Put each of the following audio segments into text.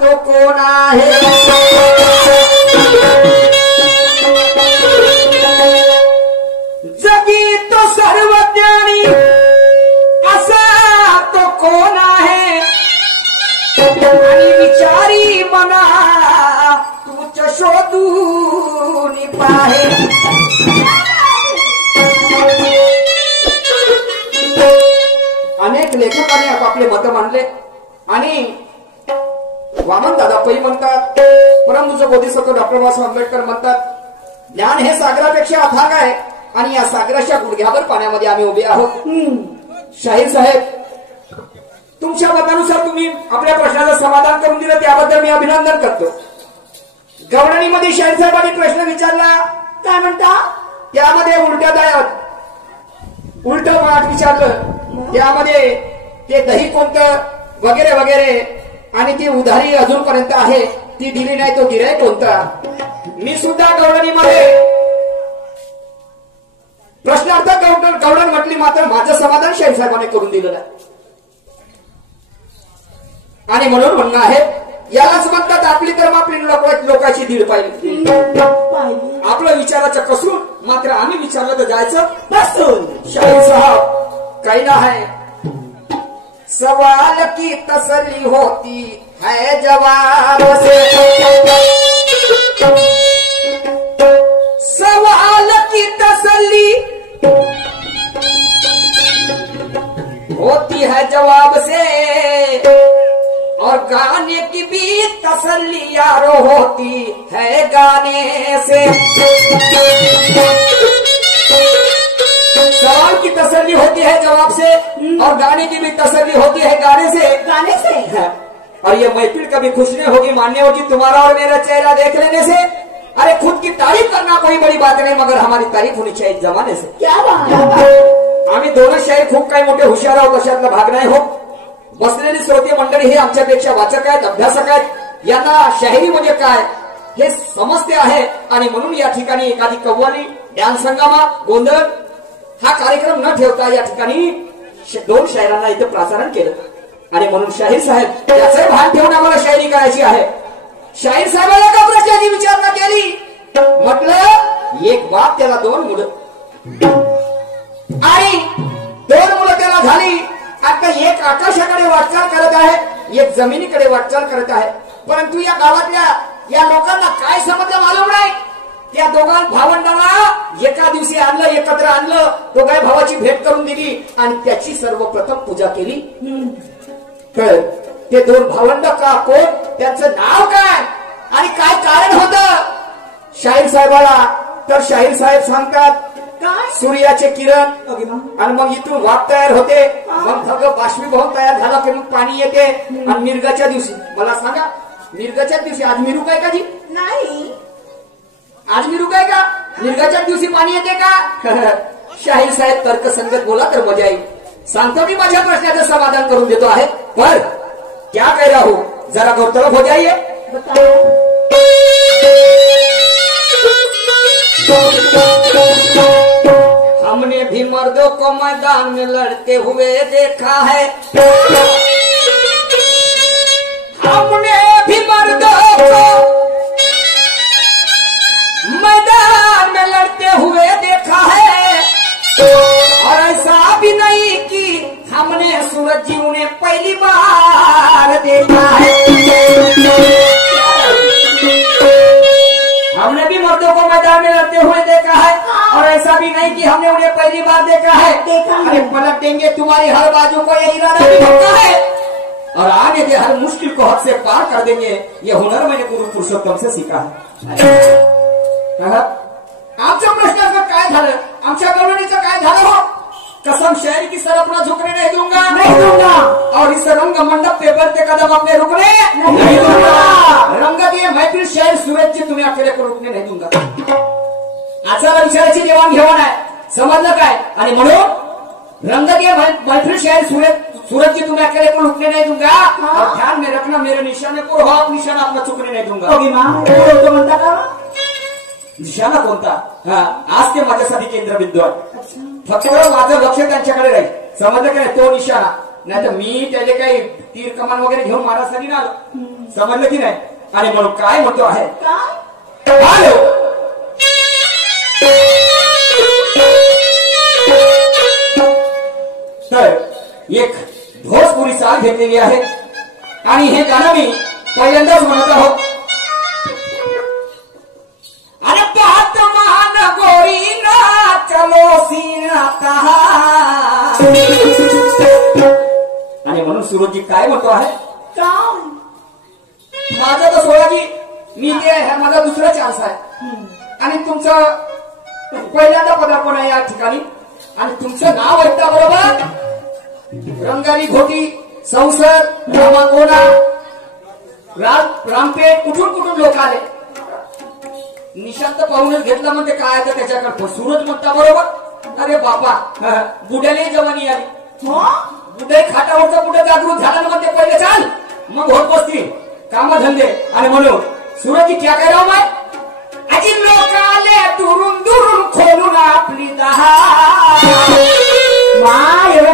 तो कोण आहे जगी तो सर्वज्ञानी असा तो कोण आहे आणि विचारी मना तुझ शोधून पाहे अनेक लेखकांनी आपापले मत मांडले आणि वामन दादा पै म्हणतात परमपूज्य बोधिसत्व डॉक्टर बाबासाहेब आंबेडकर म्हणतात ज्ञान हे सागरापेक्षा अथांग आहे आणि या सागराच्या गुडघ्यावर पाण्यामध्ये आम्ही उभे आहोत शाहीर साहेब तुमच्या मतानुसार तुम्ही आपल्या प्रश्नाचं समाधान करून दिलं त्याबद्दल मी अभिनंदन करतो गवळणीमध्ये शाहीर साहेबांनी प्रश्न विचारला काय म्हणता त्यामध्ये उलट्या दायात उलट पाठ विचारलं त्यामध्ये ते दही कोणतं वगैरे वगैरे आणि ती उधारी अजूनपर्यंत आहे ती दिली नाही तो गिराय कोणता मी सुद्धा गवळणीमध्ये प्रश्नार्थ गवळण म्हटली मात्र माझं समाधान शाहीर साहेबांनी करून दिलं नाही आणि म्हणून म्हणणं आहे यालाच म्हणतात आपली कर्म आपली लोकांची दीड पाहिली आपलं विचाराचं कसून मात्र आम्ही विचारलं तर जायचं नसून शाहीर साहब काही नाही सवाल की तसल्ली होती है जवाब से सवाल की तसल्ली होती है जवाब से और गाने की भी तसल्ली यारो होती है गाने से सवाल की तसल्ली होती है जवाब से और गाने की भी तसल्ली होती है गाने से और ये महफिल कभी खुश नहीं होगी मानने होगी तुम्हारा और मेरा चेहरा देख लेने से अरे खुद की तारीफ करना कोई बड़ी बात नहीं मगर हमारी तारीफ होनी चाहिए जमाने से क्या बात आम्ही दोनच शाहीर खूप काही मोठे हुशार आहोत अशातला भाग नाही हो बसलेली श्रोते मंडळी हे आमच्यापेक्षा वाचक आहेत अभ्यासक आहेत यांना शाहिरी म्हणजे काय हे समजते आहे आणि म्हणून या ठिकाणी एखादी कव्वाली डान्स संगमा गोंधळ हा कार्यक्रम न ठेवता या ठिकाणी दोन शायरांना इथे प्रसारण केलं आणि म्हणून शाहीर साहेब त्याचे भान ठेवून आम्हाला शायरी करायची आहे शाहीर साहेबाला का प्रश्नाची विचारणा केली म्हटलं एक बाप त्याला दोन मुलं आणि दोन मुलं त्याला झाली आता एक आकाशाकडे वाटचाल करत आहे एक जमिनीकडे वाटचाल करत आहे परंतु या गावातल्या या लोकांना काय समजलं मालूम नाही त्या दोघां भावंडांना एका दिवशी आणलं एकत्र आणलं दोघांच्या भावाची भेट करून दिली आणि त्याची सर्वप्रथम पूजा केली तर ते दोन भावंड का कोण त्यांचं नाव काय आणि काय कारण होतं शाहीर साहेबाला तर शाहीर साहेब सांगतात सूर्याचे किरण आणि मग इथून वाफ तयार होते मग सगळं बाष्पीभवन तयार झाला की मग पाणी येते आणि मिरगाच्या दिवशी मला सांगा मिरगाच्या दिवशी आज मिरू काय का जी नाही आज मिरू काय का मिरगाच्या दिवशी पाणी येते का शाहीर साहेब तर्कसंगत बोला तर मजा येईल सांगतो मी माझ्या प्रश्नाचं समाधान करून देतो आहे पर क्या कह रहा हूं जरा गौरतलब हो जाइए हमने भी मर्दों को मैदान में लड़ते हुए देखा है हमने भी मर्दों को मैदान में लड़ते हुए देखा है और ऐसा भी नहीं कि हमने सूरज जी उन्हें पहली बार देखा है हमने भी मर्दों को मैदान में लड़ते हुए देखा है और ऐसा भी नहीं कि हमने उन्हें पहली बार देखा है अरे पलट देंगे तुम्हारी हर बाजू को ये इरादा भी होता है और आगे भी हर मुश्किल को हद से पार कर देंगे ये हुनर मैंने गुरु पुरुषोत्तम से सीखा है आमच्या प्रश्नाचं काय झालं आमच्या गवळणीचं काय झालं हो कसम शायरी की सर अपना झुकने नहीं दूंगा और इस रंग मंडप पे बढ़ते कदम अपने रुकने नहीं दूंगा रंगत ये महफिल शायर सूरज जी तुम्हें अकेले को रुकने नहीं दूंगा आचार विचाराची देवाणघेवाण आहे समजलं काय आणि म्हणून रंगत ये महफिल शायर सूरज जी तुम्हें अकेले को रुकने नहीं दूंगा और ध्यान में रखना मेरे निशाने को हो निशाना अपना चुकने नहीं दूंगा म्हणता का निशाणा कोणता आज ते माझ्यासाठी केंद्रबिंदू आहे फक्त माझं लक्ष त्यांच्याकडे राहील समजलं का नाही तो निशाणा नाही तर मी त्याचे काही तीर कमान वगैरे घेऊन महाराजसाठी ना समजलं की नाही? आणि म्हणून काय म्हणतो आहे, तर एक भोजपुरी चाल घेतलेली आहे आणि हे गाणं मी पहिल्यांदाच म्हणत आहोत. अरे पाहत मान गोरी ना चलो सीना कहा. आणि म्हणून सुरजी काय म्हणतो आहे, माझा तर सोळा की मी जे आहे माझा दुसरा चान्स आहे आणि तुमचं पहिल्यांदा पदार्पण आहे या ठिकाणी आणि तुमचं नाव ऐकता बरोबर रंगारी घोटी संसद रामाकोना रामपेठ कुठून कुठून लोक आले. निशांत पाहूनच घेतला म्हणते काय तर त्याच्याकडे सूरज म्हणता बरोबर. अरे बाबा बुड्याने जवानी आली, बुडे खाटावरचं कुठे जागृत झाला ना म्हणते पहिले चाल मग होत बसतील कामधंदे. आणि म्हणून सूरज क्या कह रहा हूं मैं, अजी लोक आले दुरून दुरून खोलून आपली दहा.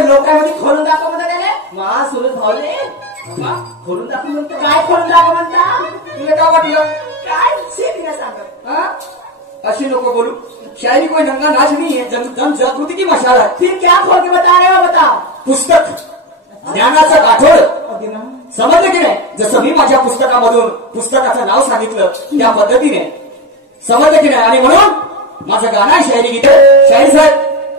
लोकांमध्ये खोलून दाखव म्हणता त्याने मा सूरज भावले खोलून दाखव म्हणतो. काय खोलून दाखव म्हणता तुला काय वाटलं, काय सांगत अशी नको बोलू. शायरी कोई नंगा नाच नहीं है, जन जागृति की मशाल है. फिर क्या खोल के बता रहे हो, बताओ. पुस्तक ज्ञानाचा गाठोड समजलं की नाही. जसं मी माझ्या पुस्तकामधून पुस्तकाचं नाव सांगितलं त्या पद्धतीने समजलं की नाही. आणि म्हणून माझं गाणं आहे शायरी गीत. शाहीर साहेब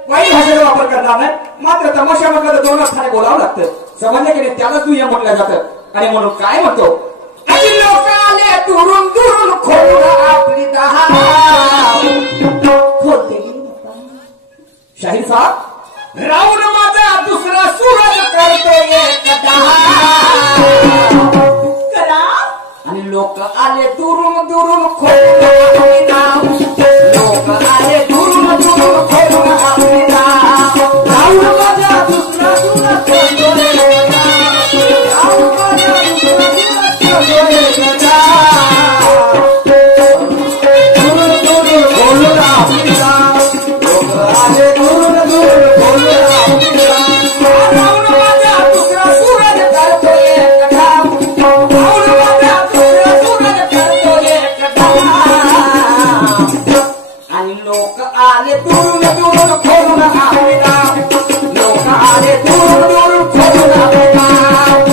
वाईट भाषेचा वापर करणार नाही, मात्र तमाशा म्हटलं तर दोन अर्थाने बोलावं लागतं. समजलं की नाही, त्याला दुय्यम म्हटलं जातं. आणि म्हणून काय म्हणतो, लोक आले दुरून दुरून खोलून आपली दहा. खोलते शाहीर साहेब राऊंड माझा दुसरा सूरज करतो एक करा. आणि लोक आले दुरून दुरून खोलून आपली नाव. लोक आले दुरून दुरून खोलून आपली नाव. राऊंड माझा दुसरा सूरज करतो एक राऊंड माझा दुसरा सूरज करतो एक दुरून दुरून खोलून आपली नाव. लोक आले दुरून दुरून खोलून आपली नाव. राऊंड माझा दुसरा सूरज करतो एक ठाव. राऊंड माझा दुसरा सूरज करतो एक ठाव. आणि लोक आले दुरून दुरून खोलून आपली नाव. लोक आले दुरून दुरून खोलून आपली नाव.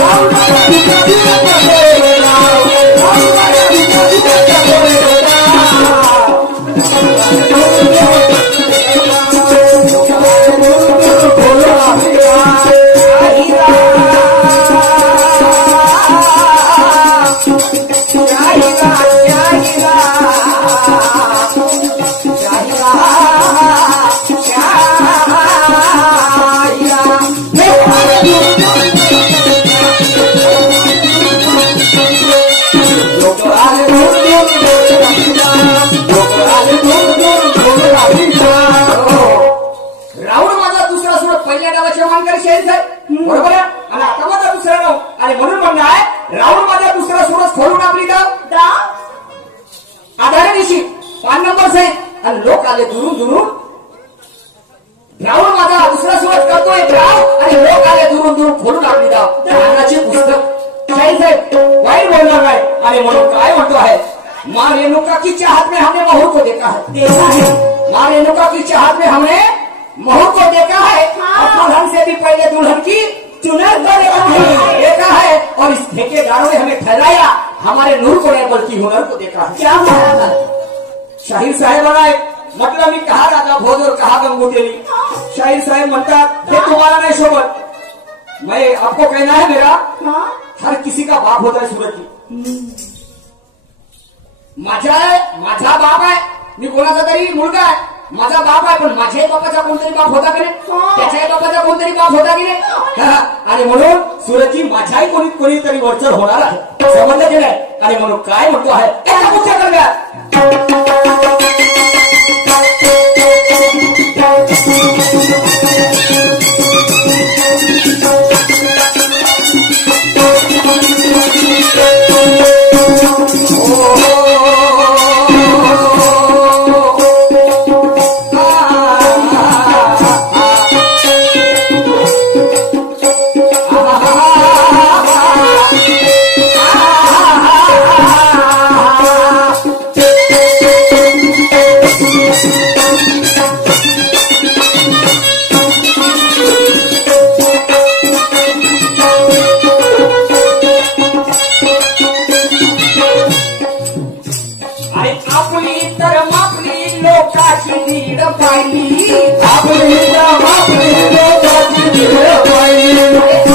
राऊंड माझा दुसरा सूरज करतो एक ठाव. राऊंड माझा दुसरा सूरज करतो एक ठाव. खोलून आपली नाव. राऊंड माझा दुसरा सूरज पहिल्या डावाचे मानकर शाहीर साहेब बरोबर आहे. आणि आता माझा दुसरा नाव आणि म्हणून म्हणणं आहे राऊंड माझा दुसरा सूरज खोलून आपली डाव आधारे निश्चित 5 नंबर साहेब. आणि लोक आले दुरून दुरून. राऊंड माझा दुसरा सूरज करतोय डाव आणि लोक आले दुरून दुरून खोलून आपली डाव. ज्ञानाचे पुस्तक शाहीर साहेब वाईट बोलणार नाही. आणि म्हणून काय म्हणतो आहे, माँ रेणुका की चाहत में हमने महू को देखा है. माँ रेणुका की चाहत में हमने महू को देखा है. और दुल्हन से भी पहले दुल्हन की चुनर को देखा है. और इस ठेकेदारों ने हमें ठहराया हमारे नूर को नहीं बल्कि हुनर को देखा है. क्या शाहीर साहेब बनाए मतलब मी कहा राजा भोज और कहा गंगूटेली. शाहीर साहेब म्हणतात हे तुम्हाला नाही शोभत. मैं आपको कहना है मेरा हर किसी का बाप होता है सूरज जी. माझा बाप आहे, मी कोणाचा तरी मुलगा आहे, माझा बाप आहे. पण माझ्याही बापाचा कोणतरी बाप होता की नाही, त्याच्याही बापाचा कोणतरी बाप होता की नाही. आणि म्हणून सूरजजी माझ्याही कोणीतरी वरचढ होणार आहे. समजलं की नाही. आणि म्हणून काय म्हणतो आहे एका मुख्य करूया. देवाची नीड पाहिली आपली देवाची नीड पाहिली